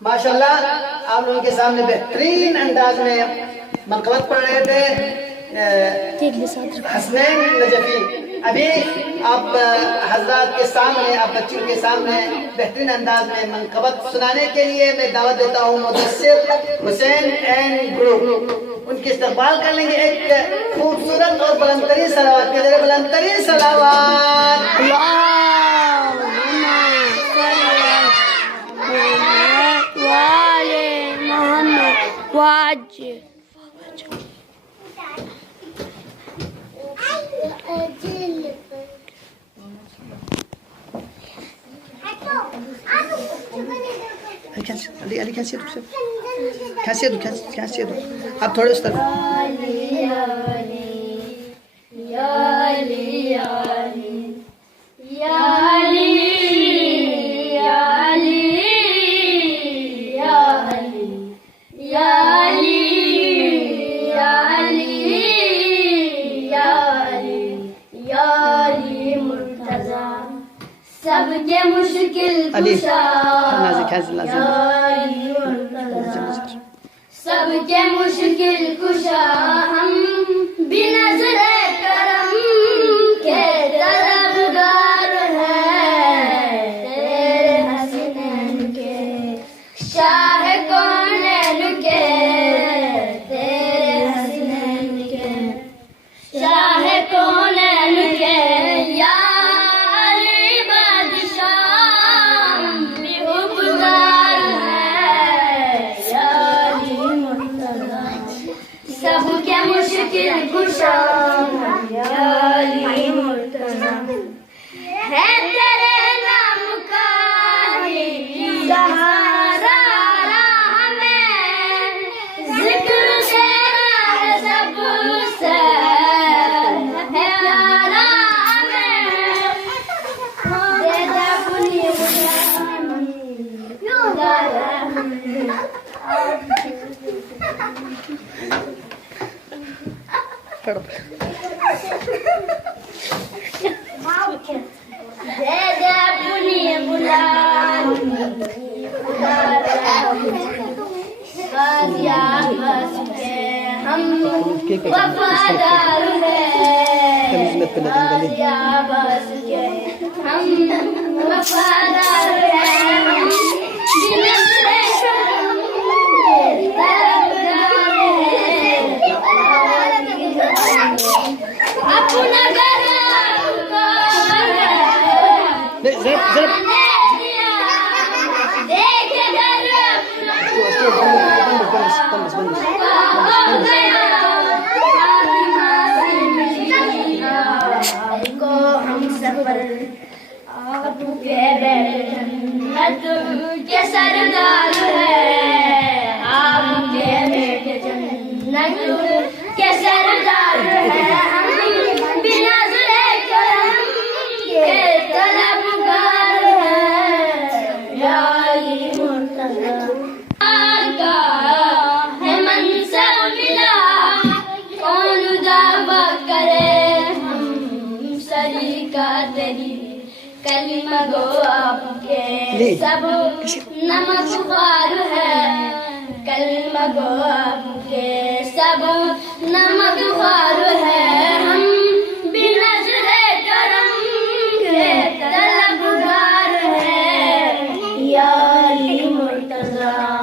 माशाल्लाह आप लोगों के सामने बेहतरीन अंदाज में मनक़बत पढ़ रहे थे हसनैन नजफी। अभी आप हजरात के सामने, आप बच्चों के सामने बेहतरीन अंदाज में मनक़बत सुनाने के लिए मैं दावत देता हूँ मुदस्सिर हुसैन एंड ग्रुप। उनकी इस्तकबाल कर लेंगे एक खूबसूरत और बुलंदतरीन सलावत के जरिए। बुलंदतरीन सलावत। Ali can see it. Can see it. आप थोड़े उस तरफ। सबके मुश्किल कुशा सबके मुश्किल कुशा हम बिनज़रे करम के तलबगार हैं। तेरे हसनैन के शाह कौनैन के, तेरे हसनैन के शाह कौनैन के या कुशा है तेरे नाम का ही सहारा राह में, जिक्र तेरा है सबसे प्यारा हमें। दे दे अपनी दे दे अपनी हम वफादार हैं, बस के हम वफादार हैं। अपना के सरदार है, आपके बेटे जन्नत के सरदार है। हम बिनज़रे करम के तलबगार हैं। या अली मुर्तज़ा का है मंसब मिला, कौन दावा करे हम सरीका तेरी। कलिमा गो आपके सब नमकवार है, कलिमा गो आपके सब नमकवार